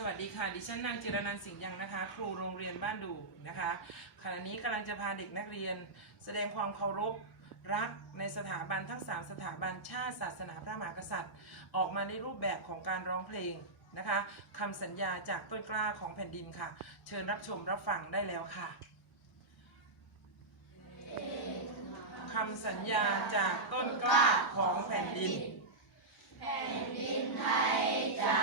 สวัสดีค่ะ ดิฉันนางจิรนันท์สิงห์ยังนะคะ ครูโรงเรียนบ้านดูนะคะขณะนี้กำลังจะพาเด็กนักเรียน แสดงความเคารพรักในสถาบันทั้ง 3 สถาบันชาติศาสนาพระมหากษัตริย์ ออกมาในรูปแบบของการร้องเพลงนะคะคำสัญญาจากต้นกล้าของแผ่นดินค่ะ เชิญรับชมรับฟังได้แล้วค่ะคำสัญญาจากต้นกล้าของแผ่นดินในดินไทยจะ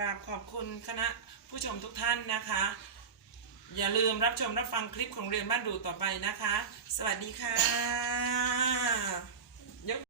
ราบขอบคุณคณะผู้ชมทุกท่านนะคะ อย่าลืมรับชมรับฟังคลิปของเรียนบ้านดูต่อไปนะคะ สวัสดีค่ะ